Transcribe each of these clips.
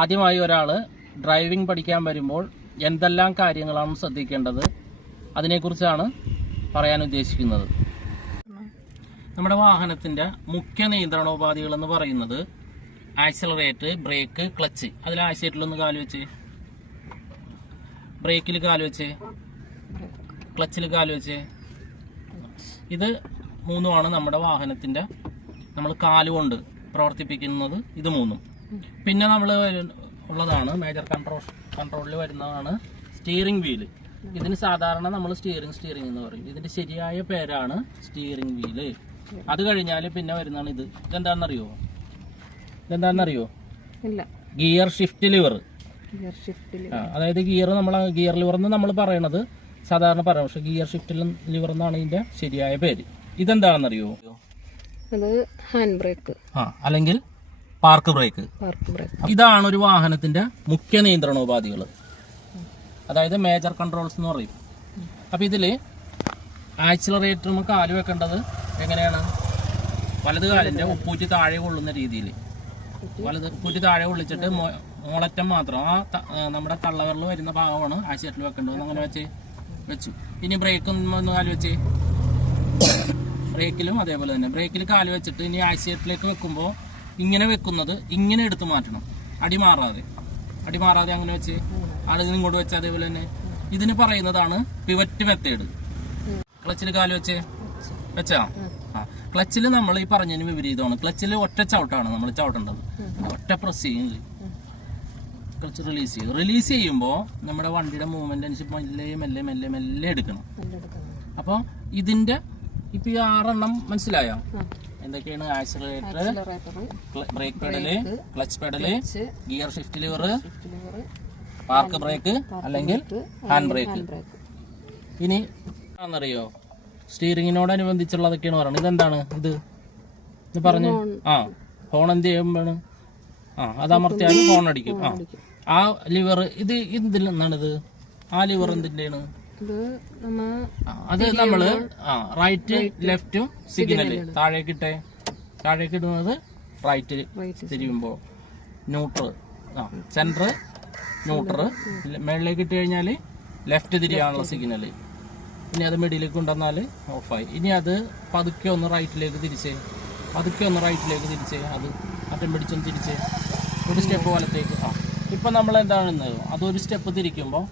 ആദ്യമായി ഒരാൾ ഡ്രൈവിംഗ് പഠിക്കാൻ വരുമ്പോൾ എന്തെല്ലാം കാര്യങ്ങളാണ് ശ്രദ്ധിക്കേണ്ടത് അതിനെക്കുറിച്ചാണ് പറയാൻ ഉദ്ദേശിക്കുന്നത്. നമ്മുടെ വാഹനത്തിൻ്റെ മുഖ്യ നിയന്ത്രണോപാധികൾ എന്ന് പറയുന്നത് ആക്സിലറേറ്റർ, ബ്രേക്ക്, ക്ലച്ച്. അതിൽ ആക്സിലേറ്ററിലൊന്ന് കാല് വെച്ച്, ബ്രേക്കിൽ കാല് വെച്ച്, ക്ലച്ചിൽ കാല് വെച്ച്. ഇത് മൂന്നുമാണ് നമ്മുടെ വാഹനത്തിൻ്റെ നമ്മൾ കാലുകൊണ്ട് പ്രവർത്തിപ്പിക്കുന്നത്. ഇത് മൂന്നും. പിന്നെ നമ്മൾ ഉള്ളതാണ് മേജർ കൺട്രോളിൽ വരുന്നതാണ് സ്റ്റിയറിംഗ് വീല്. ഇതിന് സാധാരണ നമ്മൾ സ്റ്റിയറിംഗ് എന്ന് പറയും. ഇതിന്റെ ശരിയായ പേരാണ് സ്റ്റിയറിംഗ് വീല്. അത് കഴിഞ്ഞാൽ പിന്നെ വരുന്നതാണ് ഇത്. ഇതെന്താണെന്നറിയോ? Gear shift lever. അതായത് ഗിയർ ലിവർ എന്ന് നമ്മൾ പറയണത് സാധാരണ പറയാം, പക്ഷെ ഗിയർ ഷിഫ്റ്റ് ലിവർ എന്നാണ് ഇതിന്റെ ശരിയായ പേര്. ഇതെന്താണെന്നറിയോ? ഹാൻഡ് ബ്രേക്ക് അല്ലെങ്കിൽ പാർക്ക് ബ്രേക്ക്. ഇതാണ് ഒരു വാഹനത്തിന്റെ മുഖ്യ നിയന്ത്രണോപാധികൾ, അതായത് മേജർ കൺട്രോൾസ് എന്ന് പറയും. അപ്പൊ ഇതില് ആക്സിലറേറ്ററും കാല് വെക്കേണ്ടത് എങ്ങനെയാണ്? വലത് കാലിന്റെ ഉപ്പൂറ്റി താഴെ കൊള്ളുന്ന രീതിയിൽ വലത് ഉപ്പൂറ്റി താഴെ കൊള്ളിച്ചിട്ട് മോളറ്റം മാത്രം നമ്മുടെ തള്ളവിരൽ വരുന്ന ഭാഗമാണ് ആക്സിലേറ്ററിൽ വെക്കേണ്ടത്. അങ്ങനെ വെച്ചു. ഇനി ബ്രേക്കും ഒന്ന് കാല് വെച്ച്, ബ്രേക്കിലും അതേപോലെ തന്നെ ബ്രേക്കിൽ കാല് വെച്ചിട്ട് ഇനി ആക്സിലേറ്ററിലേക്ക് വെക്കുമ്പോൾ ഇങ്ങനെ വെക്കുന്നത് ഇങ്ങനെ എടുത്ത് മാറ്റണം, അടി മാറാതെ അങ്ങനെ വെച്ച് ആളുകൾ ഇങ്ങോട്ട് വെച്ച്. അതേപോലെ തന്നെ ഇതിന് പറയുന്നതാണ് പിവറ്റ് മെത്തേഡ്. ക്ലച്ചിൽ കാല് വെച്ചാ ക്ലച്ചിൽ നമ്മൾ ഈ പറഞ്ഞതിന് വിപരീതമാണ്. ക്ലച്ചിൽ ഒറ്റ ചവിട്ടാണ് നമ്മൾ ചവിട്ടേണ്ടത്, ഒറ്റ പ്രസ് ചെയ്യുന്നത്. ക്ലച്ച് റിലീസ് ചെയ്യുമ്പോൾ നമ്മുടെ വണ്ടിയുടെ മൂവ്മെന്റ് അനുസരിച്ച് മെല്ലെ എടുക്കണം. അപ്പോൾ ഇതിന്റെ ഇപ്പൊ ഈ 6 മനസ്സിലായോ? എന്തൊക്കെയാണ്? Accelerator, brake pedal, clutch pedal, gear shift lever, park brake അല്ലെങ്കിൽ ഹാൻഡ് ബ്രേക്ക്. ഇനി ആണെന്നറിയോ, സ്റ്റിയറിങ്ങിനോടനുബന്ധിച്ചുള്ളതൊക്കെയാണ് പറയുന്നത്. ഇതെന്താണ്? ഇത് പറഞ്ഞു. ഹോൺ എന്ത് ചെയ്യുമ്പോഴാണ്? അത് അമർത്തിയാൽ ഹോൺ അടിക്കും. ആ ലിവർ ഇതിൽ നിന്നാണിത്. ആ ലിവർ എന്തിന്റെയാണ്? അത് നമ്മള് റൈറ്റ് ലെഫ്റ്റും സിഗ്നല് താഴേക്ക് ഇടുന്നത് റൈറ്റ് തിരിയുമ്പോ ന്യൂട്രൽ, സെന്റർ ന്യൂട്രൽ. മേളിലേക്ക് ഇട്ട് കഴിഞ്ഞാല് ലെഫ്റ്റ് തിരിയാനുള്ള സിഗ്നല്. ഇനി അത് മിഡിലേക്ക് കൊണ്ടുവന്നാല് ഓഫായി. ഇനി അത് പതുക്കെ ഒന്ന് റൈറ്റിലേക്ക് തിരിച്ചേ, അത് അറ്റം പിടിച്ചൊന്ന് തിരിച്ചേ, ഒരു സ്റ്റെപ്പ് വലത്തേക്ക്. ഇപ്പൊ നമ്മൾ എന്താണെന്ന് അതൊരു സ്റ്റെപ്പ് തിരിക്കുമ്പോൾ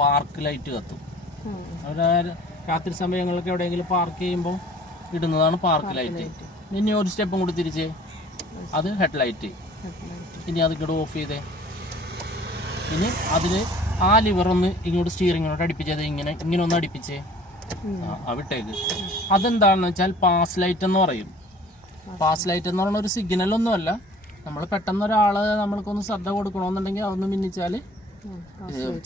പാർക്ക് ലൈറ്റ് കത്തും. രാത്രി സമയങ്ങളൊക്കെ എവിടെയെങ്കിലും പാർക്ക് ചെയ്യുമ്പോൾ ഇടുന്നതാണ് പാർക്ക് ലൈറ്റ്. ഇനി ഒരു സ്റ്റെപ്പും കൂടി തിരിച്ചേ, അത് ഹെഡ് ലൈറ്റ്. ഇനി അത് ഇങ്ങോട്ട് ഓഫ് ചെയ്തേ. ഇനി അതില് ആ ലിവർ ഒന്ന് ഇങ്ങോട്ട് സ്റ്റിയറിങ്ങിനോട് അടുപ്പിച്ചത് ഇങ്ങനെ ഒന്ന് അടുപ്പിച്ചേ, വിട്ടേക്ക്. അതെന്താണെന്ന് വെച്ചാൽ പാസ് ലൈറ്റ് എന്ന് പറയും. പാസ് ലൈറ്റ് എന്ന് പറയുന്ന ഒരു സിഗ്നൽ ഒന്നുമല്ല. നമ്മൾ പെട്ടെന്ന് ഒരാള് നമ്മൾക്കൊന്ന് ശ്രദ്ധ കൊടുക്കണമെന്നുണ്ടെങ്കിൽ അതൊന്ന് മിന്നിച്ചാല്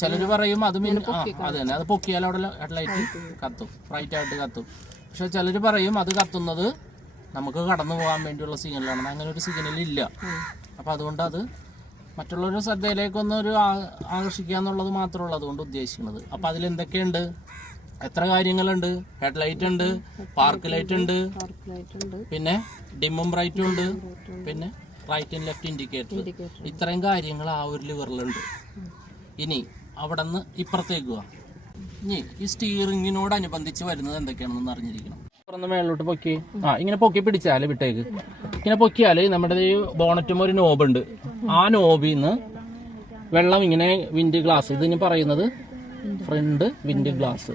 ചിലര് പറയും അത് അത് തന്നെ, അത് പൊക്കിയാൽ അവിടെ ഹെഡ്ലൈറ്റ് കത്തും, ബ്രൈറ്റ് ആയിട്ട് കത്തും. പക്ഷെ ചിലര് പറയും അത് കത്തുന്നത് നമുക്ക് കടന്നു പോകാൻ വേണ്ടിയുള്ള സിഗ്നലാണ്. അങ്ങനെ ഒരു സിഗ്നൽ ഇല്ല. അപ്പൊ അതുകൊണ്ട് അത് മറ്റുള്ളവരുടെ ശ്രദ്ധയിലേക്കൊന്നും ഒരു ആകർഷിക്കുക എന്നുള്ളത് മാത്രമുള്ള അതുകൊണ്ട് ഉദ്ദേശിക്കുന്നത്. അപ്പൊ അതിൽ എന്തൊക്കെയുണ്ട്? എത്ര കാര്യങ്ങളുണ്ട്? ഹെഡ്ലൈറ്റ് ഉണ്ട്, പാർക്ക് ലൈറ്റ് ഉണ്ട്, പിന്നെ ഡിമ്മും ബ്രൈറ്റും ഉണ്ട്, പിന്നെ റൈറ്റ് ആൻഡ് ലെഫ്റ്റ് ഇൻഡിക്കേറ്റർ. ഇത്രയും കാര്യങ്ങൾ ആ ഒരു ലിവറിലുണ്ട്. ഇനി അവിടെ നിന്ന് ഇപ്പുറത്തേക്ക് പോവാം. ഇനി ഈ സ്റ്റിയറിങ്ങിനോടനുബന്ധിച്ച് വരുന്നത് എന്തൊക്കെയാണെന്ന് അറിഞ്ഞിരിക്കണം. മേളിലോട്ട് പൊക്കി ഇങ്ങനെ പൊക്കി പിടിച്ചാല് വിട്ടേക്ക്. ഇങ്ങനെ പൊക്കിയാല് നമ്മുടെ ഈ ബോണറ്റും ഒരു നോബുണ്ട്. ആ നോബിൽ നിന്ന് വെള്ളം ഇങ്ങനെ വിൻഡ് ഗ്ലാസ്, ഇതിന് പറയുന്നത് ഫ്രണ്ട് വിൻഡ് ഗ്ലാസ്.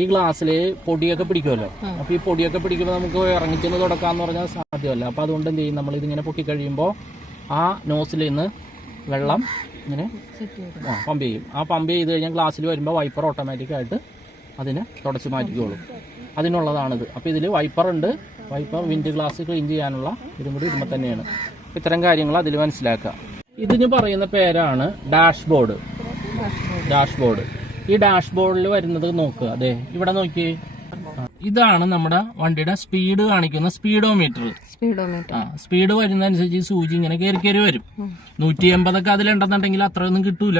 ഈ ഗ്ലാസ്സിൽ പൊടിയൊക്കെ പിടിക്കുമല്ലോ. അപ്പൊ ഈ പൊടിയൊക്കെ പിടിക്കുമ്പോൾ നമുക്ക് ഇറങ്ങിച്ചെന്ന് തുടക്കാന്ന് പറഞ്ഞാൽ സാധ്യമല്ല. അപ്പൊ അതുകൊണ്ട് എന്ത് ചെയ്യും, നമ്മൾ ഇതിങ്ങനെ പൊക്കി കഴിയുമ്പോൾ ആ നോസിൽ നിന്ന് വെള്ളം ഇങ്ങനെ പമ്പ് ചെയ്യും. ആ പമ്പ് ചെയ്ത് കഴിഞ്ഞാൽ ഗ്ലാസ്സിൽ വരുമ്പോൾ വൈപ്പർ ഓട്ടോമാറ്റിക്കായിട്ട് അതിനെ തുടച്ച് മാറ്റിക്കോളും. അതിനുള്ളതാണിത്. അപ്പോൾ ഇതിൽ വൈപ്പർ ഉണ്ട്. വൈപ്പർ വിൻഡ് ഗ്ലാസ് ക്ലീൻ ചെയ്യാനുള്ള ഇതും കൂടി ഇതുമ്പോൾ തന്നെയാണ്. ഇത്തരം കാര്യങ്ങൾ അതിൽ മനസ്സിലാക്കുക. ഇതിന് പറയുന്ന പേരാണ് ഡാഷ്ബോർഡ്. ഈ ഡാഷ്ബോർഡിൽ വരുന്നത് നോക്കുക. അതെ, ഇവിടെ നോക്കിയേ. ഇതാണ് നമ്മുടെ വണ്ടിയുടെ സ്പീഡ് കാണിക്കുന്ന സ്പീഡോമീറ്റർ. സ്പീഡ് വരുന്നതനുസരിച്ച് സൂചി ഇങ്ങനെ കയറി വരും. 180 അതിലുണ്ടെന്നുണ്ടെങ്കിൽ അത്രയൊന്നും കിട്ടൂല.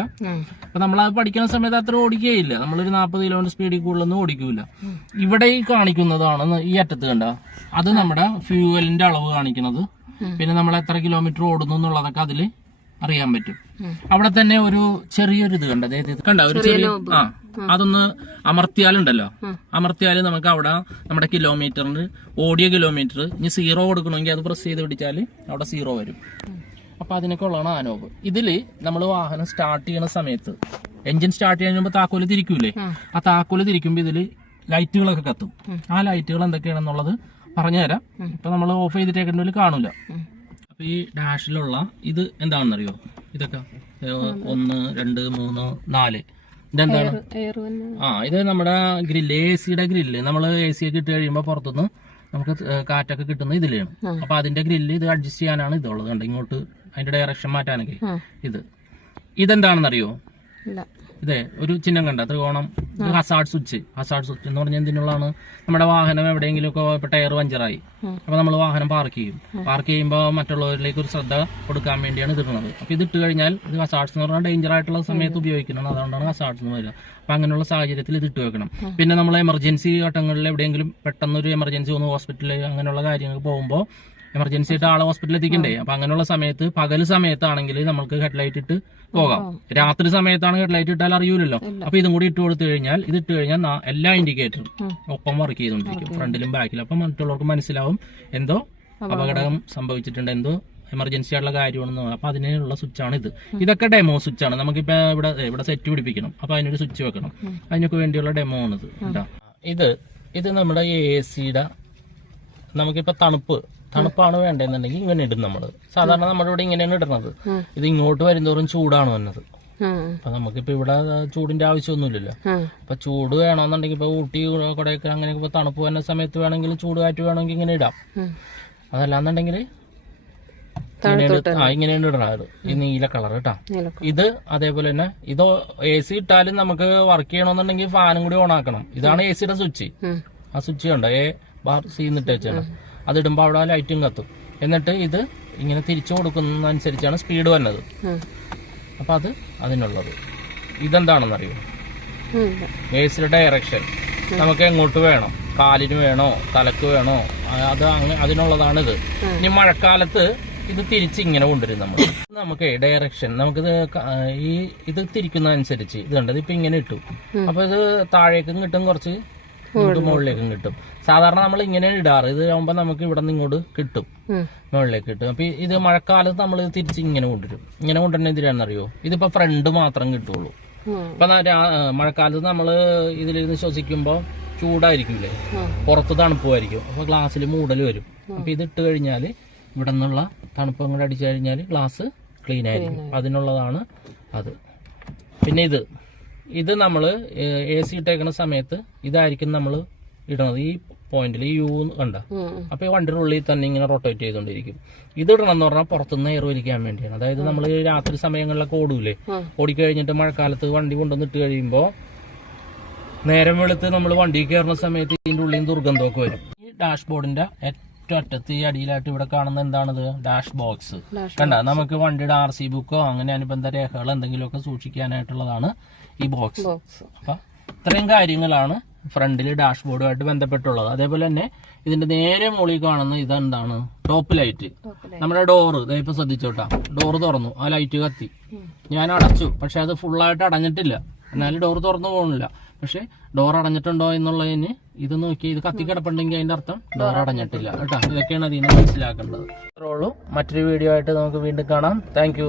അപ്പൊ നമ്മളത് പഠിക്കുന്ന സമയത്ത് അത്ര ഓടിക്കുകയില്ല. നമ്മളൊരു 40 കിലോമീറ്റർ സ്പീഡിൽ കൂടുതലൊന്നും ഓടിക്കൂല. ഇവിടെ ഈ കാണിക്കുന്നതാണ് ഈ അറ്റത്ത് കണ്ട, അത് നമ്മുടെ ഫ്യൂവലിന്റെ അളവ് കാണിക്കുന്നത്. പിന്നെ നമ്മൾ എത്ര കിലോമീറ്റർ ഓടുന്നു എന്നുള്ളതൊക്കെ അതിൽ അറിയാൻ പറ്റും. അവിടെ തന്നെ ഒരു ചെറിയൊരു ഇത് കണ്ട ഒരു ചെറിയ അതൊന്ന് അമർത്തിയാലുണ്ടല്ലോ, അമർത്തിയാല് നമുക്ക് അവിടെ നമ്മുടെ കിലോമീറ്ററിന് ഓടിയ കിലോമീറ്റർ ഇനി 0 കൊടുക്കണമെങ്കിൽ അത് പ്രസ് ചെയ്ത് പിടിച്ചാൽ അവിടെ 0 വരും. അപ്പൊ അതിനൊക്കെ ഉള്ളതാണ് ആനോബ്. ഇതില് നമ്മൾ വാഹനം സ്റ്റാർട്ട് ചെയ്യണ സമയത്ത് എഞ്ചിൻ സ്റ്റാർട്ട് ചെയ്യുമ്പോൾ താക്കോല് തിരിക്കൂലേ, ആ താക്കോല് തിരിക്കുമ്പോൾ ഇതില് ലൈറ്റുകളൊക്കെ കത്തും. ആ ലൈറ്റുകൾ എന്തൊക്കെയാണെന്നുള്ളത് പറഞ്ഞുതരാം. ഇപ്പൊ നമ്മൾ ഓഫ് ചെയ്തിട്ടേക്കുന്നതിൽ കാണൂല. അപ്പൊ ഈ ഡാഷിലുള്ള ഇത് എന്താണെന്നറിയോ? ഇതൊക്കെ 1 2 3 4 ഇതെന്താണ്? ഇത് നമ്മുടെ ഗ്രില്ല്, AC-യുടെ ഗ്രില്ല്. നമ്മൾ AC ഒക്കെ ഇട്ട് കഴിയുമ്പോൾ പുറത്തുനിന്ന് നമുക്ക് കാറ്റൊക്കെ കിട്ടുന്ന ഇതിലാണ്. അപ്പൊ അതിന്റെ ഗ്രില്ല് ഇത് അഡ്ജസ്റ്റ് ചെയ്യാനാണ് ഇതുള്ളത്. കണ്ട ഇങ്ങോട്ട് അതിന്റെ ഡയറക്ഷൻ മാറ്റാനൊക്കെ ഇതെന്താണെന്നറിയോ? ഇതേ ഒരു ചിഹ്നം കണ്ട ത്രികോണം, ഹസാർഡ് സ്വിച്ച്. ഹസാർഡ് സ്വിച്ച് എന്ന് പറഞ്ഞാൽ എന്തിനുള്ളതാണ്? നമ്മുടെ വാഹനം എവിടെയെങ്കിലും ഒക്കെ ഇപ്പൊ ടയർ പഞ്ചറായി, അപ്പൊ നമ്മൾ വാഹനം പാർക്ക് ചെയ്യും. പാർക്ക് ചെയ്യുമ്പോൾ മറ്റുള്ളവരിലേക്ക് ഒരു ശ്രദ്ധ കൊടുക്കാൻ വേണ്ടിയാണ് ഇത് ഇടുന്നത്. അപ്പൊ ഇത് ഇട്ട് കഴിഞ്ഞാൽ ഇത് ഹസാർഡ്സ് എന്ന് പറഞ്ഞാൽ ഡേഞ്ചർ ആയിട്ടുള്ള സമയത്ത് ഉപയോഗിക്കണം. അതുകൊണ്ടാണ് ഹസാർഡ്സ് എന്ന് പറയുന്നത്. അപ്പൊ അങ്ങനെയുള്ള സാഹചര്യത്തിൽ ഇത് ഇട്ട് വെക്കണം. പിന്നെ നമ്മൾ എമർജൻസി ഘട്ടങ്ങളിൽ എവിടെയെങ്കിലും പെട്ടെന്നൊരു എമർജൻസി വന്ന് ഹോസ്പിറ്റലിൽ അങ്ങനെയുള്ള കാര്യങ്ങൾക്ക് പോകുമ്പോൾ എമർജൻസി ആയിട്ട് ആളെ ഹോസ്പിറ്റലിൽ എത്തിക്കണ്ടേ. അപ്പൊ അങ്ങനെയുള്ള സമയത്ത് പകൽ സമയത്താണെങ്കിൽ നമുക്ക് ഹെഡ്ലൈറ്റ് ഇട്ട് പോകാം. രാത്രി സമയത്താണ് ഹെഡ്ലൈറ്റ് ഇട്ടാൽ അറിയൂലല്ലോ. അപ്പൊ ഇതും കൂടി ഇട്ട് കൊടുത്തു കഴിഞ്ഞാൽ ഇത് ഇട്ട് കഴിഞ്ഞാൽ എല്ലാ ഇൻഡിക്കേറ്ററും ഒപ്പം വർക്ക് ചെയ്തുകൊണ്ടിരിക്കും, ഫ്രണ്ടിലും ബാക്കിലും. അപ്പൊ മറ്റുള്ളവർക്ക് മനസ്സിലാവും എന്തോ അപകടം സംഭവിച്ചിട്ടുണ്ട്, എന്തോ എമർജൻസി ആയിട്ടുള്ള കാര്യമാണെന്ന്. അപ്പൊ അതിനുള്ള സ്വിച്ചാണ് ഇത്. ഇതൊക്കെ ഡെമോ സ്വിച്ചാണ്. നമുക്കിപ്പോ ഇവിടെ സെറ്റ് പിടിപ്പിക്കണം, അപ്പൊ അതിനൊരു സ്വിച്ച് വെക്കണം. അതിനൊക്കെ വേണ്ടിയുള്ള ഡെമോ ആണ് ഇത്. ഇത് നമ്മുടെ AC-യുടെ നമുക്കിപ്പോ തണുപ്പാണ് വേണ്ടതെന്നുണ്ടെങ്കിൽ ഇങ്ങനെ ഇടും നമ്മള്. സാധാരണ നമ്മുടെ ഇവിടെ ഇങ്ങനെയാണ് ഇടുന്നത്. ഇത് ഇങ്ങോട്ട് വരുന്നതോറും ചൂടാണ് വന്നത്. അപ്പൊ നമുക്കിപ്പോ ഇവിടെ ചൂടിന്റെ ആവശ്യമൊന്നുമില്ലല്ലോ. അപ്പൊ ചൂട് വേണമെന്നുണ്ടെങ്കിൽ ഇപ്പൊ ഊട്ടി കൊടൈക്കനാൽ അങ്ങനെയൊക്കെ ഇപ്പൊ തണുപ്പ് വരുന്ന സമയത്ത് വേണമെങ്കിൽ ചൂട് കാറ്റ് വേണമെങ്കിൽ ഇങ്ങനെ ഇടാം. അതല്ലാന്നുണ്ടെങ്കിൽ ഇങ്ങനെയാണ് ഇടണത്. ഈ നീല കളർ കേട്ടാ. ഇത് അതേപോലെ തന്നെ ഇത് AC ഇട്ടാലും നമുക്ക് വർക്ക് ചെയ്യണമെന്നുണ്ടെങ്കിൽ ഫാനും കൂടി ഓൺ ആക്കണം. ഇതാണ് AC-യുടെ സ്വിച്ച്. ആ സ്വിച്ച് കണ്ടോ, A/C എന്നിട്ട് വെച്ചാണ്. അതിടുമ്പോൾ അവിടെ ലൈറ്റും കത്തും. എന്നിട്ട് ഇത് ഇങ്ങനെ തിരിച്ചു കൊടുക്കുന്നതനുസരിച്ചാണ് സ്പീഡ് വരുന്നത്. അപ്പൊ അതിനുള്ളത് ഇതെന്താണെന്നറിയോ? AC-യുടെ ഡയറക്ഷൻ നമുക്ക് എങ്ങോട്ട് വേണം, കാലിന് വേണോ തലക്ക് വേണോ, അതിനുള്ളതാണ് ഇത്. ഇനി മഴക്കാലത്ത് ഇത് തിരിച്ച് ഇങ്ങനെ കൊണ്ടുവരും നമുക്ക് ഡയറക്ഷൻ. നമുക്കിത് ഇത് തിരിക്കുന്നതനുസരിച്ച് ഇത് കണ്ടത് ഇപ്പൊ ഇങ്ങനെ ഇട്ടു. അപ്പൊ ഇത് താഴേക്കും കിട്ടും, കുറച്ച് മുകളിലേക്കും കിട്ടും. സാധാരണ നമ്മൾ ഇങ്ങനെ ഇടാറ്. ഇത് ആകുമ്പോ നമുക്ക് ഇവിടെ നിന്ന് ഇങ്ങോട്ട് കിട്ടും, മുകളിലേക്ക് കിട്ടും. അപ്പൊ ഇത് മഴക്കാലത്ത് നമ്മൾ തിരിച്ച് ഇങ്ങനെ കൊണ്ടുവരും. ഇങ്ങനെ കൊണ്ടുവരുന്ന എന്തിനാണെന്നറിയോ? ഇതിപ്പോ ഫ്രണ്ട് മാത്രം കിട്ടുള്ളൂ. അപ്പൊ മഴക്കാലത്ത് നമ്മള് ഇതിലിരുന്ന് ശ്വസിക്കുമ്പോ ചൂടായിരിക്കില്ലേ, പുറത്ത് തണുപ്പുമായിരിക്കും. അപ്പൊ ഗ്ലാസ്സിൽ മൂടൽ വരും. അപ്പൊ ഇത് ഇട്ട് കഴിഞ്ഞാല് ഇവിടെ നിന്നുള്ള തണുപ്പ് അങ്ങോട്ട് അടിച്ചു കഴിഞ്ഞാൽ ഗ്ലാസ് ക്ലീൻ ആയിരിക്കും. അതിനുള്ളതാണ് അത്. പിന്നെ ഇത് നമ്മൾ AC ഇട്ടേക്കുന്ന സമയത്ത് ഇതായിരിക്കും നമ്മൾ ഇടണത്. ഈ പോയിന്റിൽ ഈ U കണ്ട. അപ്പൊ ഈ വണ്ടിയുടെ ഉള്ളിൽ തന്നെ ഇങ്ങനെ റൊട്ടേറ്റ് ചെയ്തുകൊണ്ടിരിക്കും. ഇത് ഇടണം എന്ന് പറഞ്ഞാൽ പുറത്തുനിന്ന് എയർ വലിക്കാൻ വേണ്ടിയാണ്. അതായത് നമ്മൾ രാത്രി സമയങ്ങളിലൊക്കെ ഓടൂലേ, ഓടിക്കഴിഞ്ഞിട്ട് മഴക്കാലത്ത് വണ്ടി കൊണ്ടുവന്ന് ഇട്ട് കഴിയുമ്പോൾ നേരം വെളുത്ത് നമ്മൾ വണ്ടി കയറുന്ന സമയത്ത് ഇതിന്റെ ഉള്ളിൽ ദുർഗന്ധമൊക്കെ വരും. ഈ ഡാഷ്ബോർഡിന്റെ അറ്റത്ത് ഈ അടിയിലായിട്ട് ഇവിടെ കാണുന്ന എന്താണിത്? ഡാഷ് ബോക്സ് കണ്ട. നമുക്ക് വണ്ടിയുടെ RC ബുക്കോ അങ്ങനെ അനുബന്ധ രേഖകൾ എന്തെങ്കിലുമൊക്കെ സൂക്ഷിക്കാനായിട്ടുള്ളതാണ് ഈ ബോക്സ്. അപ്പൊ ഇത്രയും കാര്യങ്ങളാണ് ഫ്രണ്ടിൽ ഡാഷ്ബോർഡുമായിട്ട് ബന്ധപ്പെട്ടുള്ളത്. അതേപോലെ തന്നെ ഇതിന്റെ നേരെ മുകളിൽ കാണുന്ന ഇതെന്താണ്? Top light. നമ്മുടെ ഡോറ് ഇപ്പൊ ശ്രദ്ധിച്ചോട്ടാ, ഡോറ് തുറന്നു, ആ ലൈറ്റ് കത്തി. ഞാൻ അടച്ചു, പക്ഷെ അത് ഫുള്ളായിട്ട് അടഞ്ഞിട്ടില്ല. എന്നാലും ഡോറ് തുറന്നു പോകുന്നില്ല. പക്ഷെ ഡോർ അടഞ്ഞിട്ടുണ്ടോ എന്നുള്ളതിന് ഇത് നോക്കി, ഇത് കത്തിക്കിടപ്പുണ്ടെങ്കിൽ അതിന്റെ അർത്ഥം ഡോർ അടഞ്ഞിട്ടില്ല കേട്ടോ. ഇതൊക്കെയാണ് അതിൽ നിന്ന് മനസ്സിലാക്കേണ്ടത്. മറ്റൊരു വീഡിയോ ആയിട്ട് നമുക്ക് വീണ്ടും കാണാം. താങ്ക്